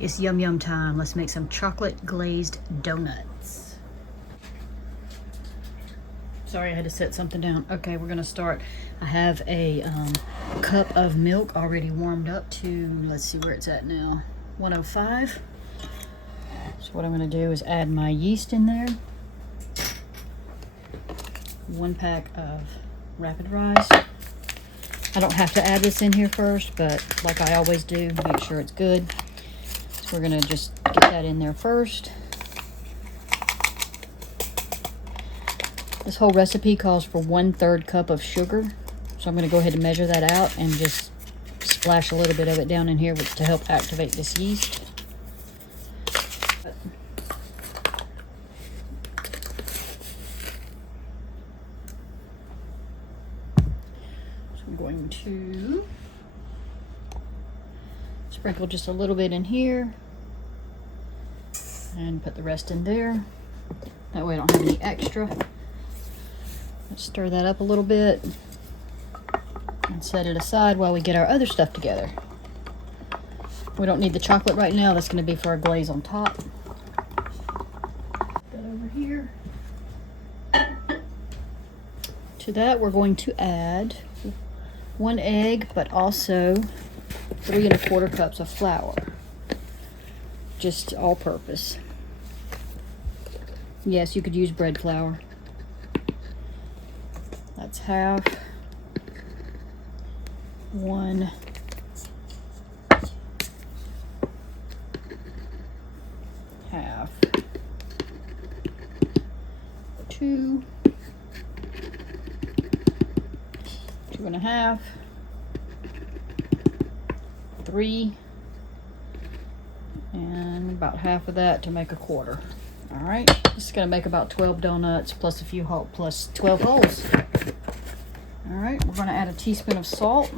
It's yum yum time. Let's make some chocolate glazed donuts. Sorry, I had to set something down. Okay, we're gonna start. I have a cup of milk already warmed up to, let's see where it's at now, 105. So what I'm gonna do is add my yeast in there. 1 pack of rapid rise. I don't have to add this in here first, but like I always do, make sure it's good. So we're gonna just get that in there first. This whole recipe calls for 1/3 cup of sugar. So I'm gonna go ahead and measure that out and just splash a little bit of it down in here to help activate this yeast. So I'm going to sprinkle just a little bit in here and put the rest in there. That way I don't have any extra. Let's stir that up a little bit and set it aside while we get our other stuff together. We don't need the chocolate right now. That's going to be for our glaze on top. Put that over here. To that we're going to add 1 egg, but also 3 1/4 cups of flour. Just all purpose. Yes, you could use bread flour. That's half. 1. Half. 2. 2 1/2. 3. And about half of that to make a 1/4. All right, this is gonna make about 12 donuts plus a few plus 12 holes. All right, we're gonna add a teaspoon of salt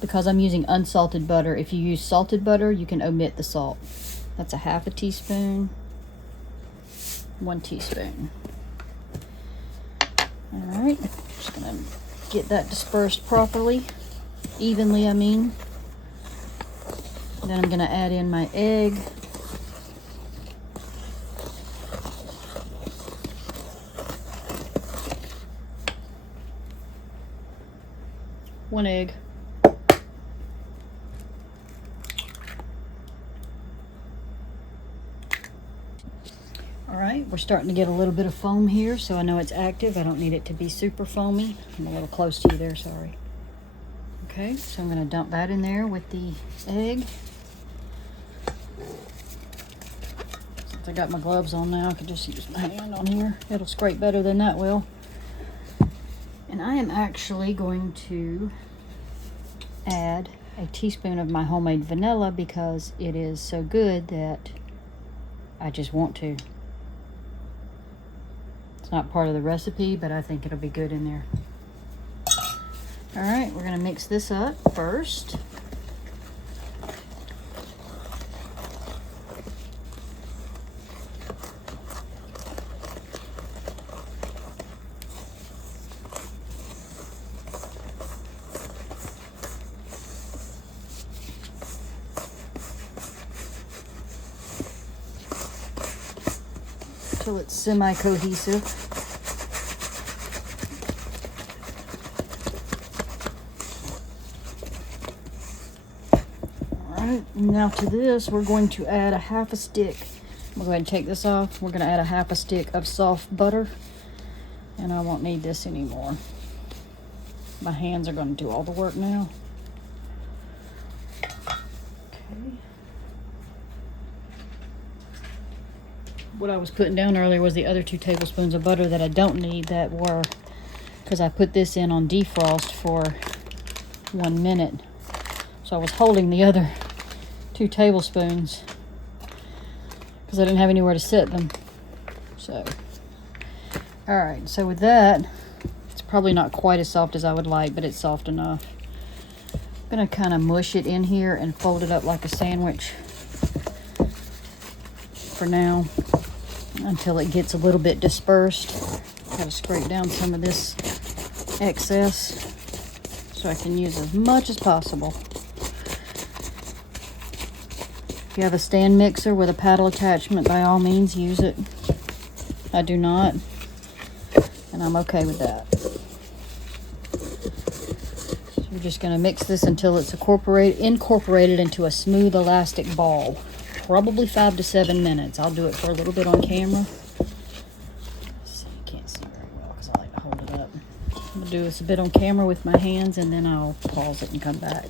because I'm using unsalted butter. If you use salted butter, you can omit the salt. That's a half a teaspoon, 1 teaspoon. All right, just gonna get that dispersed properly, evenly, I mean. Then I'm gonna add in my egg. One egg. All right, we're starting to get a little bit of foam here, so I know it's active. I don't need it to be super foamy. I'm a little close to you there, sorry. Okay, so I'm gonna dump that in there with the egg. Since I got my gloves on now, I could just use my hand on here. It'll scrape better than that will. And I am actually going to add a teaspoon of my homemade vanilla because it is so good that I just want to. It's not part of the recipe, but I think it'll be good in there. All right, we're gonna mix this up first. Till it's semi-cohesive. All right, now to this, we're going to add a half a stick. We'll go ahead and take this off. We're gonna add a half a stick of soft butter, and I won't need this anymore. My hands are gonna do all the work now. What I was putting down earlier was the other 2 tablespoons of butter that I don't need, that were because I put this in on defrost for 1 minute. So I was holding the other 2 tablespoons because I didn't have anywhere to set them. So, all right, so with that, it's probably not quite as soft as I would like, but it's soft enough. I'm gonna kind of mush it in here and fold it up like a sandwich for now, until it gets a little bit dispersed. Gotta scrape down some of this excess so I can use as much as possible. you have a stand mixer with a paddle attachment, by all means use it. I do not, and I'm okay with that. So we're just going to mix this until it's incorporated into a smooth elastic ball. Probably 5 to 7 minutes. I'll do it for a little bit on camera. So you can't see very well because I like to hold it up. I'm going to do this a bit on camera with my hands, and then I'll pause it and come back.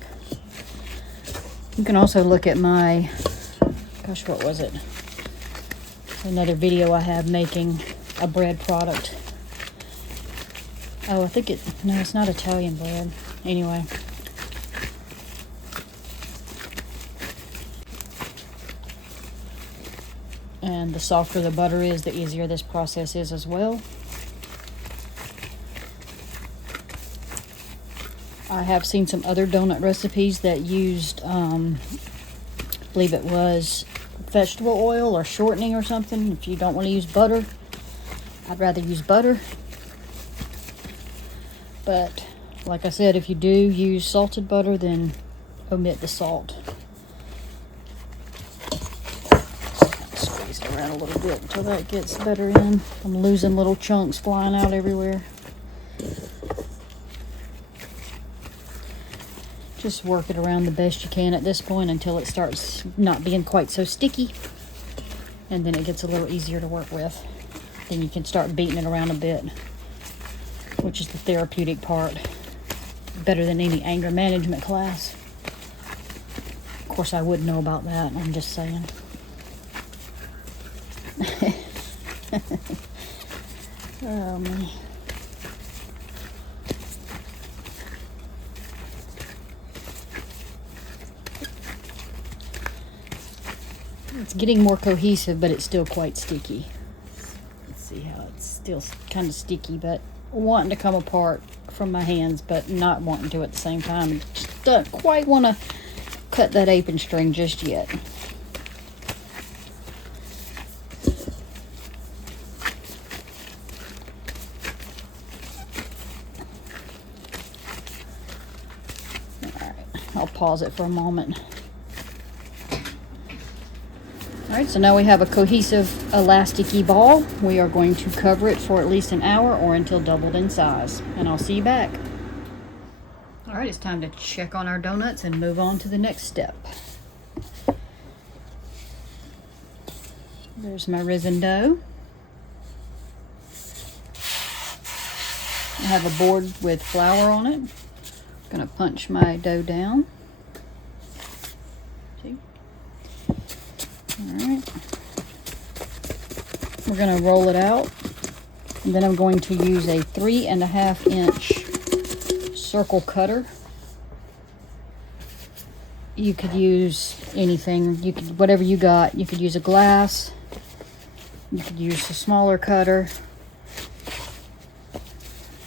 You can also look at my, gosh, what was it? Another video I have making a bread product. Oh, I think no, it's not Italian bread. Anyway. And the softer the butter is, the easier this process is as well. I have seen some other donut recipes that used, I believe it was vegetable oil or shortening or something. If you don't want to use butter, I'd rather use butter. But like I said, if you do use salted butter, then omit the salt. Squeeze it around a little bit until that gets better in. I'm losing little chunks flying out everywhere. Just work it around the best you can at this point until it starts not being quite so sticky. And then it gets a little easier to work with. Then you can start beating it around a bit, which is the therapeutic part. Better than any anger management class. Of course, I wouldn't know about that. I'm just saying. Oh, man. It's getting more cohesive, but it's still quite sticky. Let's see how it's still kind of sticky, but wanting to come apart from my hands, but not wanting to at the same time. Just don't quite want to cut that apron string just yet. Alright, I'll pause it for a moment. Alright, so now we have a cohesive, elasticy ball. We are going to cover it for at least an hour or until doubled in size. And I'll see you back. Alright, it's time to check on our donuts and move on to the next step. There's my risen dough. I have a board with flour on it. I'm going to punch my dough down. See? Alright, we're going to roll it out, and then I'm going to use a 3.5 inch circle cutter. You could use anything, whatever you got. You could use a glass, you could use a smaller cutter,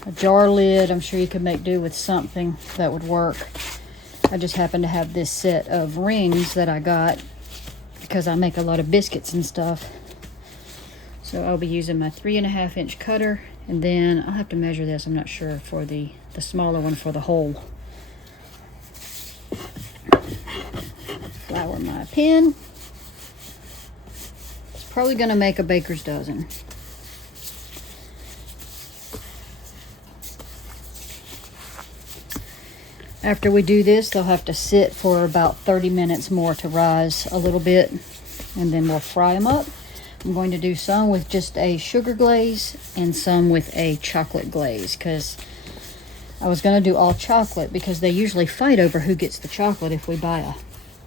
a jar lid. I'm sure you could make do with something that would work. I just happen to have this set of rings that I got because I make a lot of biscuits and stuff. So I'll be using my 3.5 inch cutter, and then I'll have to measure this. I'm not sure for the smaller one for the hole. Flour my pen. It's probably going to make a baker's dozen. After we do this, they'll have to sit for about 30 minutes more to rise a little bit, and then we'll fry them up. I'm going to do some with just a sugar glaze and some with a chocolate glaze, because I was going to do all chocolate because they usually fight over who gets the chocolate. If we buy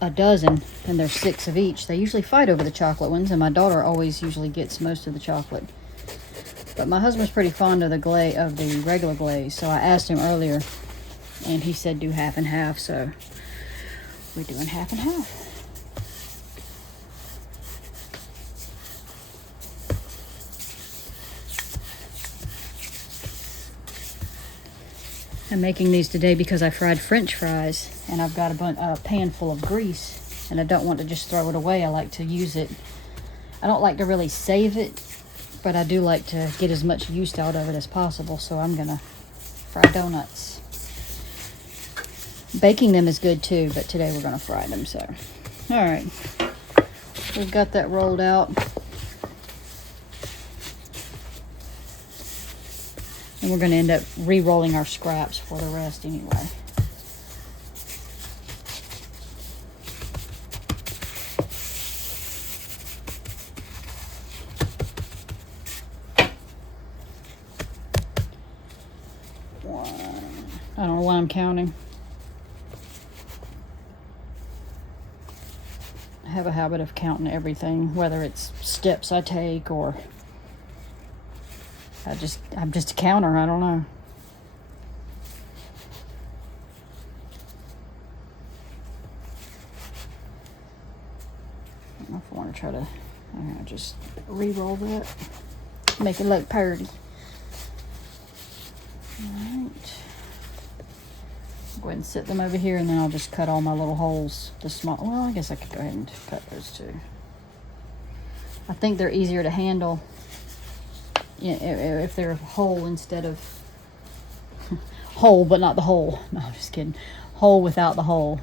a dozen and there's 6 of each, they usually fight over the chocolate ones, and my daughter always usually gets most of the chocolate. But my husband's pretty fond of the regular glaze, so I asked him earlier, and he said do half and half, so we're doing half and half. I'm making these today because I fried French fries, and I've got a pan full of grease, and I don't want to just throw it away. I like to use it. I don't like to really save it, but I do like to get as much use out of it as possible, so I'm gonna fry donuts. Baking them is good too, but today we're going to fry them. So, all right, we've got that rolled out. And we're going to end up re-rolling our scraps for the rest anyway. I don't know why I'm counting. I have a habit of counting everything, whether it's steps I take or I'm just a counter, I don't know. I don't know if I want to try to, I'm gonna just re-roll that, make it look pretty. Alright. Go ahead and set them over here, and then I'll just cut all my little holes. The small, well, I guess I could go ahead and cut those too. I think they're easier to handle if they're whole instead of whole, but not the hole. No, I'm just kidding. Whole without the hole.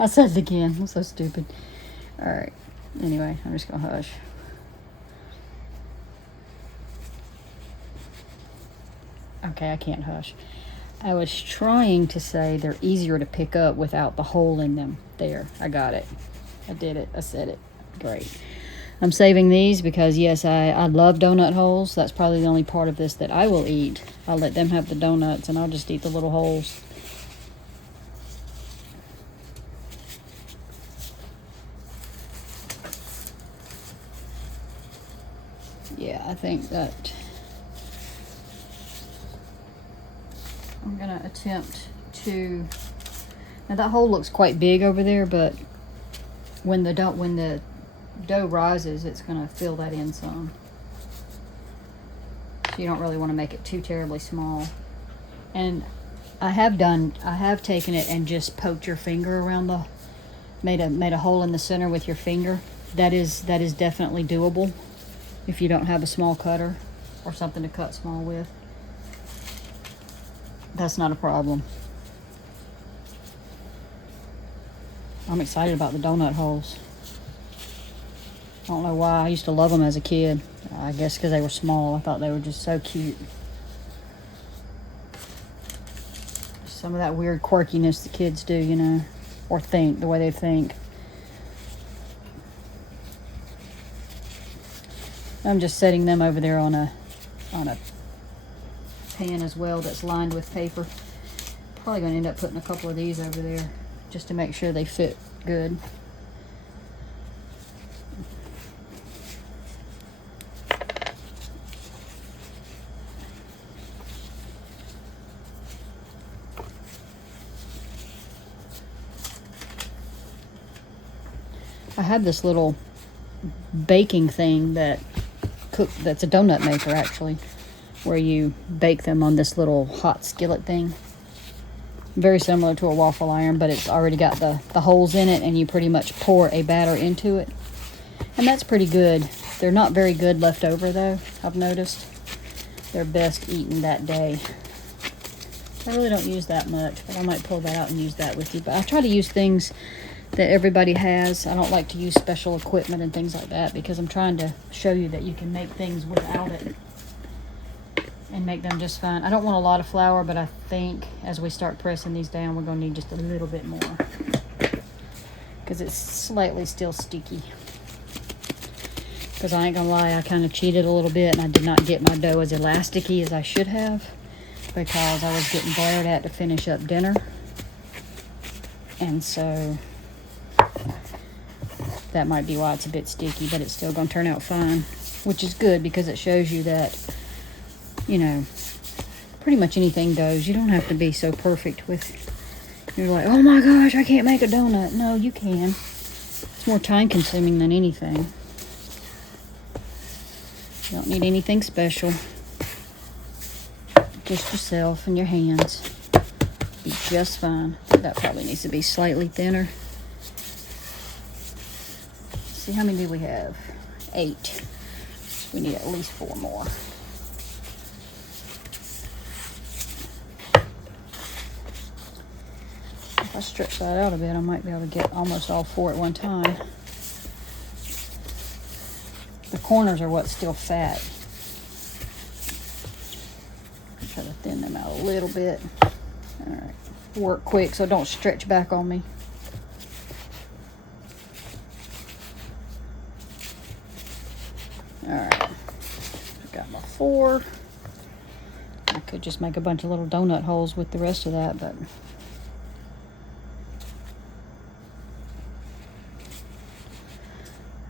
I said it again. I'm so stupid. All right. Anyway, I'm just gonna hush. Okay, I can't hush. I was trying to say they're easier to pick up without the hole in them. There, I got it. I did it. I said it. Great. I'm saving these because, yes, I love donut holes. That's probably the only part of this that I will eat. I'll let them have the donuts, and I'll just eat the little holes. Yeah, I think that I'm gonna attempt to. Now that hole looks quite big over there, but when the dough rises, it's gonna fill that in some. So you don't really want to make it too terribly small. And I have taken it and just poked your finger around made a hole in the center with your finger. That is definitely doable if you don't have a small cutter or something to cut small with. That's not a problem. I'm excited about the donut holes. I don't know why. I used to love them as a kid. I guess because they were small. I thought they were just so cute. Some of that weird quirkiness the kids do, you know, or think, the way they think. I'm just setting them over there on a pan as well that's lined with paper. Probably going to end up putting a couple of these over there just to make sure they fit good. I have this little baking thing that's a donut maker actually, where you bake them on this little hot skillet thing. Very similar to a waffle iron, but it's already got the holes in it, and you pretty much pour a batter into it. And that's pretty good. They're not very good left over though, I've noticed. They're best eaten that day. I really don't use that much, but I might pull that out and use that with you. But I try to use things that everybody has. I don't like to use special equipment and things like that because I'm trying to show you that you can make things without it and make them just fine. I don't want a lot of flour, but I think as we start pressing these down, we're going to need just a little bit more because it's slightly still sticky. Because I ain't gonna lie, I kind of cheated a little bit and I did not get my dough as elasticy as I should have because I was getting blared at to finish up dinner. And so that might be why it's a bit sticky, but it's still gonna turn out fine, which is good because it shows you that, you know, pretty much anything goes. You don't have to be so perfect with, you're like, oh my gosh, I can't make a donut. No, you can. It's more time consuming than anything. You don't need anything special. Just yourself and your hands. Be just fine. That probably needs to be slightly thinner. Let's see, how many do we have? 8. We need at least 4 more. If I stretch that out a bit, I might be able to get almost all 4 at one time. The corners are what's still fat. Try to thin them out a little bit. All right, work quick so don't stretch back on me. All right, I've got my 4. I could just make a bunch of little donut holes with the rest of that, but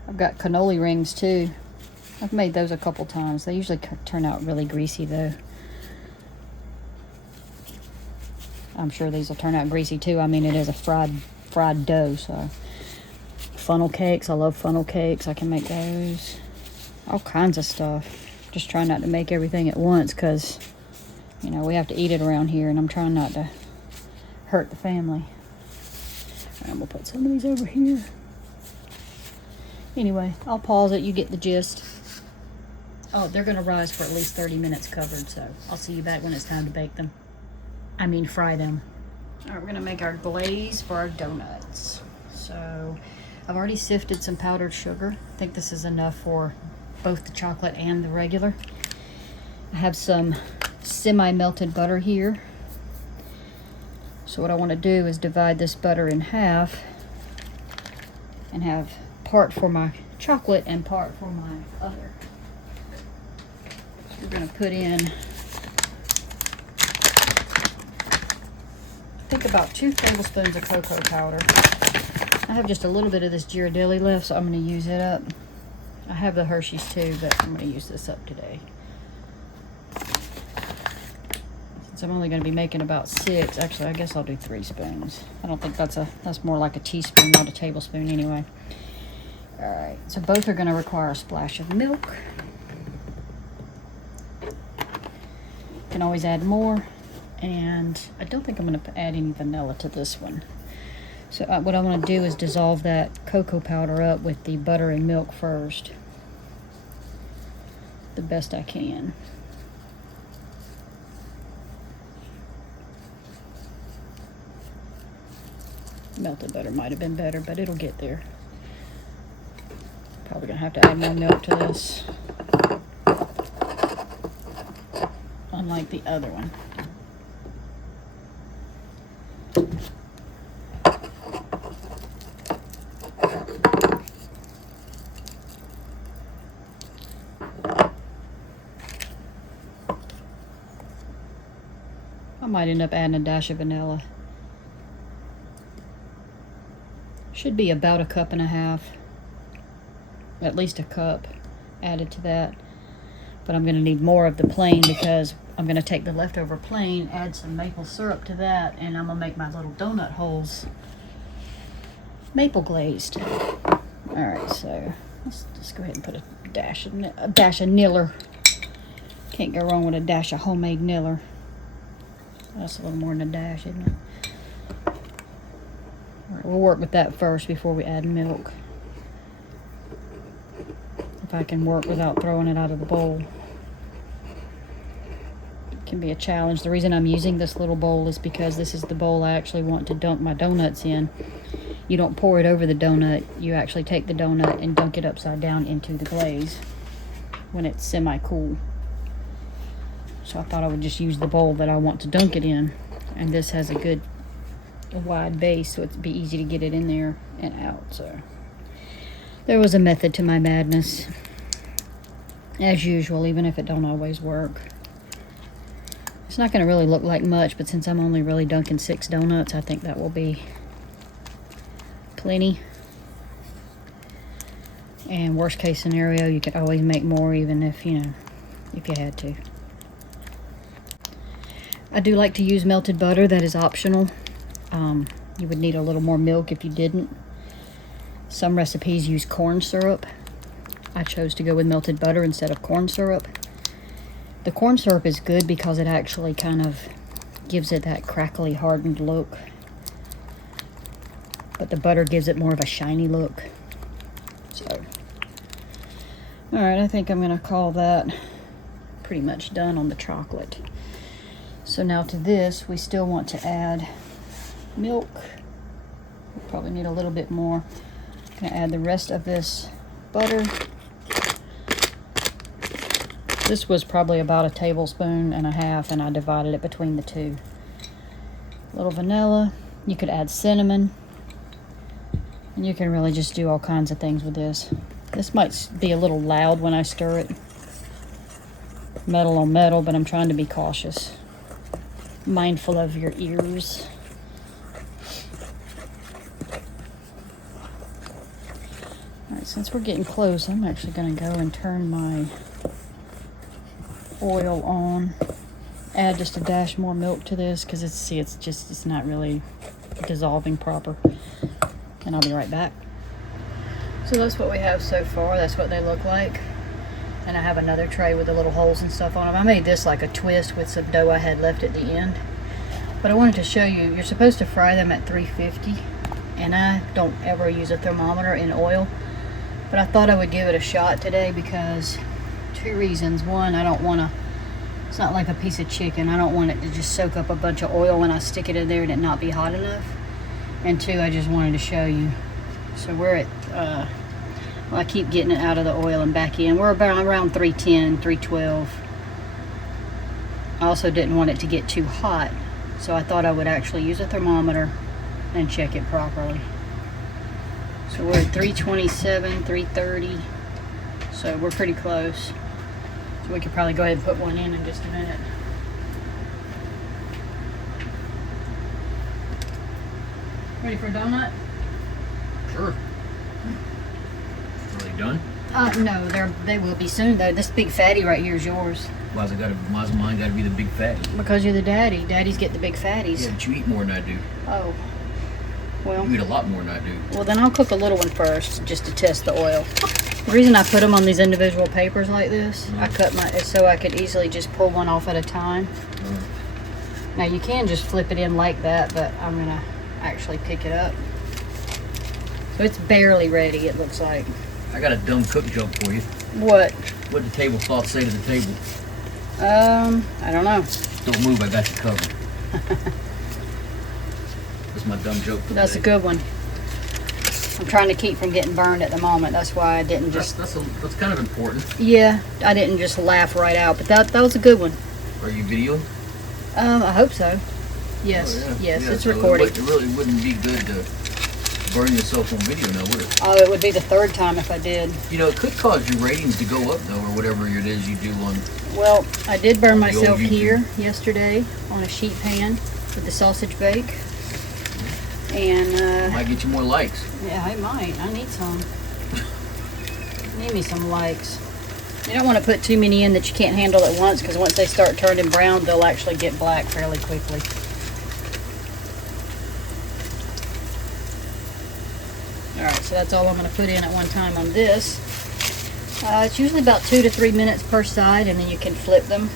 I've got cannoli rings too. I've made those a couple times. They usually turn out really greasy though. I'm sure these will turn out greasy too. I mean, it is a fried dough, so. Funnel cakes, I love funnel cakes. I can make those. All kinds of stuff. Just try not to make everything at once because, you know, we have to eat it around here and I'm trying not to hurt the family. And we'll put some of these over here. Anyway, I'll pause it. You get the gist. Oh, they're going to rise for at least 30 minutes covered, so I'll see you back when it's time to bake them. I mean, fry them. All right, we're going to make our glaze for our donuts. So I've already sifted some powdered sugar. I think this is enough for both the chocolate and the regular. I have some semi-melted butter here. So what I want to do is divide this butter in half and have part for my chocolate and part for my other. So we're going to put in, I think, about 2 tablespoons of cocoa powder. I have just a little bit of this Ghirardelli left, so I'm going to use it up. I have the Hershey's too, but I'm going to use this up today. Since I'm only going to be making about 6, actually I guess I'll do 3 spoons. I don't think that's more like a teaspoon, not a tablespoon anyway. All right, so both are going to require a splash of milk. You can always add more, and I don't think I'm going to add any vanilla to this one. So what I want to do is dissolve that cocoa powder up with the butter and milk first, the best I can. Melted butter might have been better, but it'll get there. Probably gonna have to add more milk to this, unlike the other one. I might end up adding a dash of vanilla. Should be about 1.5 cups, at least a cup added to that. But I'm going to need more of the plain because I'm going to take the leftover plain, add some maple syrup to that, and I'm going to make my little donut holes maple glazed. Alright, so let's just go ahead and put a dash of Niller. Can't go wrong with a dash of homemade Niller. That's a little more than a dash, isn't it? All right, we'll work with that first before we add milk. If I can work without throwing it out of the bowl. It can be a challenge. The reason I'm using this little bowl is because this is the bowl I actually want to dunk my donuts in. You don't pour it over the donut. You actually take the donut and dunk it upside down into the glaze when it's semi-cool. So I thought I would just use the bowl that I want to dunk it in. And this has a wide base, so it'd be easy to get it in there and out. So there was a method to my madness, as usual, even if it don't always work. It's not going to really look like much, but since I'm only really dunking 6 donuts, I think that will be plenty. And worst case scenario, you could always make more, even if you had to. I do like to use melted butter. That is optional. You would need a little more milk if you didn't. Some recipes use corn syrup. I chose to go with melted butter instead of corn syrup. The corn syrup is good because it actually kind of gives it that crackly, hardened look. But the butter gives it more of a shiny look. So, alright, I think I'm going to call that pretty much done on the chocolate. So now to this, we still want to add milk. We'll probably need a little bit more. I'm going to add the rest of this butter. This was probably about a tablespoon and a half, and I divided it between the two. A little vanilla. You could add cinnamon. And you can really just do all kinds of things with this. This might be a little loud when I stir it. Metal on metal, but I'm trying to be cautious. Mindful of your ears. Alright, since we're getting close, I'm actually going to go and turn my oil on. Add just a dash more milk to this because it's not really dissolving proper. And I'll be right back. So that's what we have so far. That's what they look like. And I have another tray with the little holes and stuff on them. I made this like a twist with some dough I had left at the end. But I wanted to show you, you're supposed to fry them at 350. And I don't ever use a thermometer in oil. But I thought I would give it a shot today because two reasons. One, I don't want to, it's not like a piece of chicken. I don't want it to just soak up a bunch of oil when I stick it in there and it not be hot enough. And two, I just wanted to show you. So we're at, well, I keep getting it out of the oil and back in. We're about around 310, 312. I also didn't want it to get too hot. So I thought I would actually use a thermometer and check it properly. So we're at 327, 330. So we're pretty close. So we could probably go ahead and put one in just a minute. Ready for a donut? Sure. Are they done? No, they will be soon though. This big fatty right here is yours. Why's mine gotta be the big fatty? Because you're the daddy. Daddies get the big fatties. Yeah, but you eat more than I do. Oh. Well. You eat a lot more than I do. Well, then I'll cook a little one first just to test the oil. The reason I put them on these individual papers like this, I cut is so I could easily just pull one off at a time. Now you can just flip it in like that, but I'm gonna actually pick it up. So it's barely ready, it looks like. I got a dumb cook joke for you. What? What did the tablecloth say to the table? I don't know. Don't move, I got you covered. That's my dumb joke for That's today. a good one. I'm trying to keep from getting burned at the moment. That's why I didn't just... That's kind of important. Yeah, I didn't just laugh right out, but that was a good one. Are you videoing? I hope so. Yes, Oh, yeah. yes, Yeah, it's so recording. It really wouldn't be good to burn yourself on video now, would it? Oh, it would be the third time if I did. You know, it could cause your ratings to go up, though, or whatever it is you do on... Well, I did burn The old myself YouTube. here yesterday on a sheet pan with the sausage bake. And, Might get you more likes. yeah, I might. I need some. Need me some likes. You don't want to put too many in that you can't handle at once, because once they start turning brown, they'll actually get black fairly quickly. Alright, so that's all I'm going to put in at one time on this. It's usually about 2 to 3 minutes per side, and then you can flip them.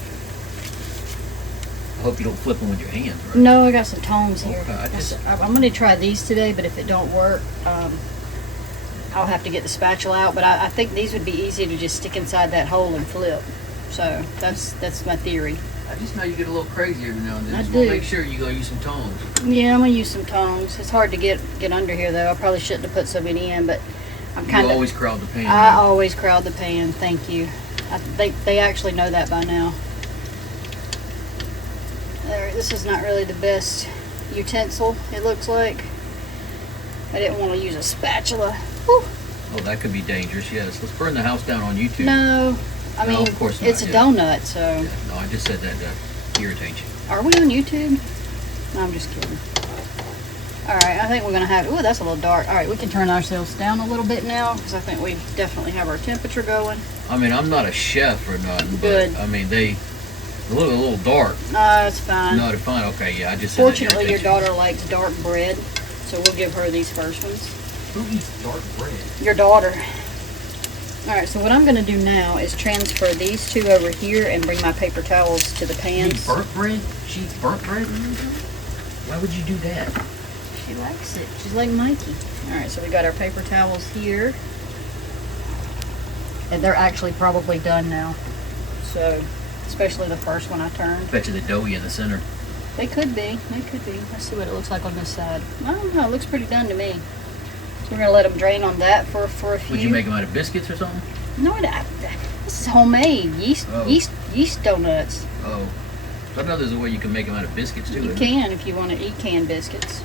I hope you don't flip them with your hands, right? No, I got some tongs here. Okay, I'm going to try these today, but if it don't work, I'll have to get the spatula out. But I think these would be easy to just stick inside that hole and flip. So that's my theory. I just know you get a little crazy every now and then. I Just want do. to make sure you go use some tongs. Yeah, I'm going to use some tongs. It's hard to get under here, though. I probably shouldn't have put so many in, but I'm kind You of... always crowd the pan. I always crowd the pan. Thank you. They actually know that by now. There, this is not really the best utensil, it looks like. I didn't want to use a spatula. Whew. Oh, that could be dangerous, yes. Let's burn the house down on YouTube. No, I No, mean, of course not, it's a yeah. donut, so... Yeah, no, I just said that to irritate you. Are we on YouTube? No, I'm just kidding. Alright, I think we're going to have... Ooh, that's a little dark. Alright, we can turn ourselves down a little bit now, because I think we definitely have our temperature going. I mean, I'm not a chef or nothing, Good. but, I mean, they look a little dark. No, it's fine. No, they're fine. Okay, yeah, I just said that to Fortunately, your irritate you. daughter likes dark bread, so we'll give her these first ones. Who eats dark bread? Your daughter. Alright, so what I'm going to do now is transfer these two over here and bring my paper towels to the You pans. eat burnt bread? She eats burnt bread? Why would you do that? She likes it. She's like Mikey. Alright, so we got our paper towels here. And they're actually probably done now. So, especially the first one I turned. Bet you the doughy in the center. They could be. They could be. Let's see what it looks like on this side. I don't know. It looks pretty done to me. So we're going to let them drain on that for a few. Would you make them out of biscuits or something? No, this It's homemade yeast donuts. Oh. I know there's a way you can make them out of biscuits too. You can if you want to eat canned biscuits.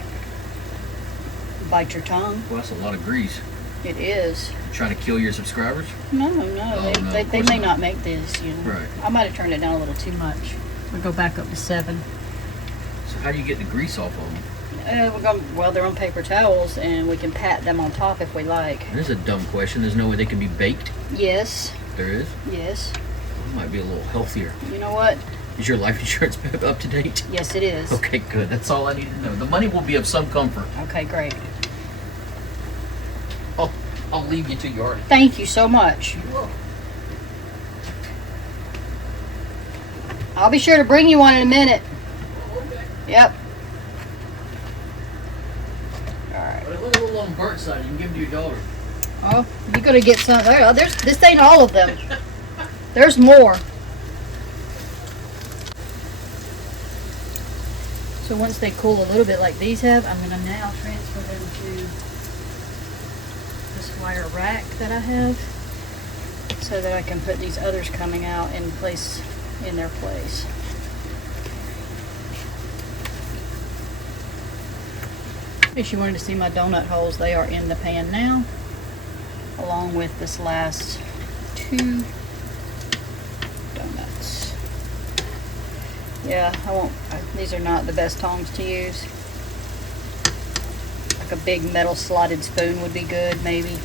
Bite your tongue. Well, that's a lot of grease. It is. You trying to kill your subscribers? No, Oh, they may not make this, you know. Right. I might have turned it down a little too much. We'll go back up to 7. So how do you get the grease off of them? Well, they're on paper towels, and we can pat them on top if we like. This is a dumb question. There's no way they can be baked? Yes. There is? Yes. It might be a little healthier. You know what? Is your life insurance up to date? Yes, it is. Okay, good. That's all I need to know. The money will be of some comfort. Okay, great. I'll leave you to your art. Thank you so much. You're welcome. I'll be sure to bring you one in a minute. Oh, okay. Yep. Alright. But it looks a little on the burnt side. You can give them to your daughter. Oh, you're gonna get some. This ain't all of them. There's more. So once they cool a little bit like these have, I'm gonna now transfer them to this wire rack that I have, so that I can put these others coming out in their place. If you wanted to see my donut holes, they are in the pan now, along with this last 2 donuts. Yeah, these are not the best tongs to use. Like a big metal slotted spoon would be good, maybe.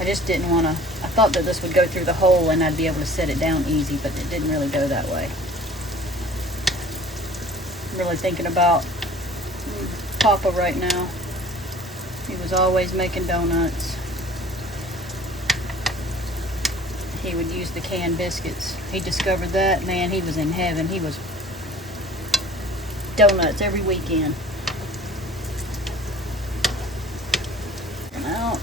I just didn't want to, I thought that this would go through the hole and I'd be able to set it down easy, but it didn't really go that way. I'm really thinking about Papa right now. He was always making donuts. He would use the canned biscuits. He discovered that, man, he was in heaven. He was donuts every weekend. Out.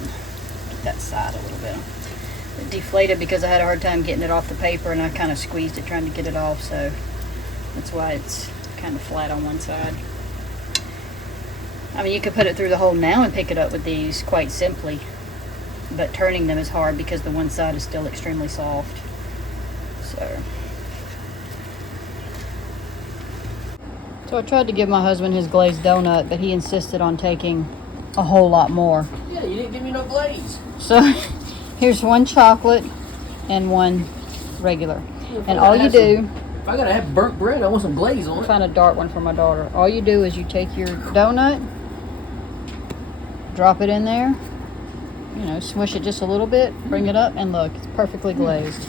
Get that side a little bit. It deflated because I had a hard time getting it off the paper, and I kind of squeezed it trying to get it off, so that's why it's kind of flat on one side. I mean, you could put it through the hole now and pick it up with these quite simply, but turning them is hard because the one side is still extremely soft. So I tried to give my husband his glazed donut, but he insisted on taking a whole lot more. Yeah, you didn't give me no glaze. So here's 1 chocolate and 1 regular. And all you do, if I gotta have burnt bread, I want some glaze on it. Find a dark one for my daughter. All you do is you take your donut, drop it in there, you know, smush it just a little bit, bring it up, and look, it's perfectly glazed.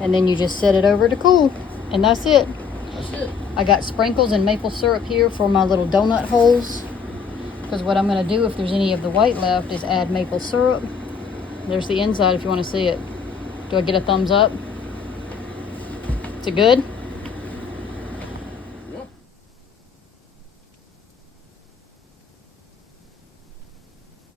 And then you just set it over to cool, and that's it. That's it. I got sprinkles and maple syrup here for my little donut holes, because what I'm going to do if there's any of the white left is add maple syrup. There's the inside if you want to see it. Do I get a thumbs up? Is it good?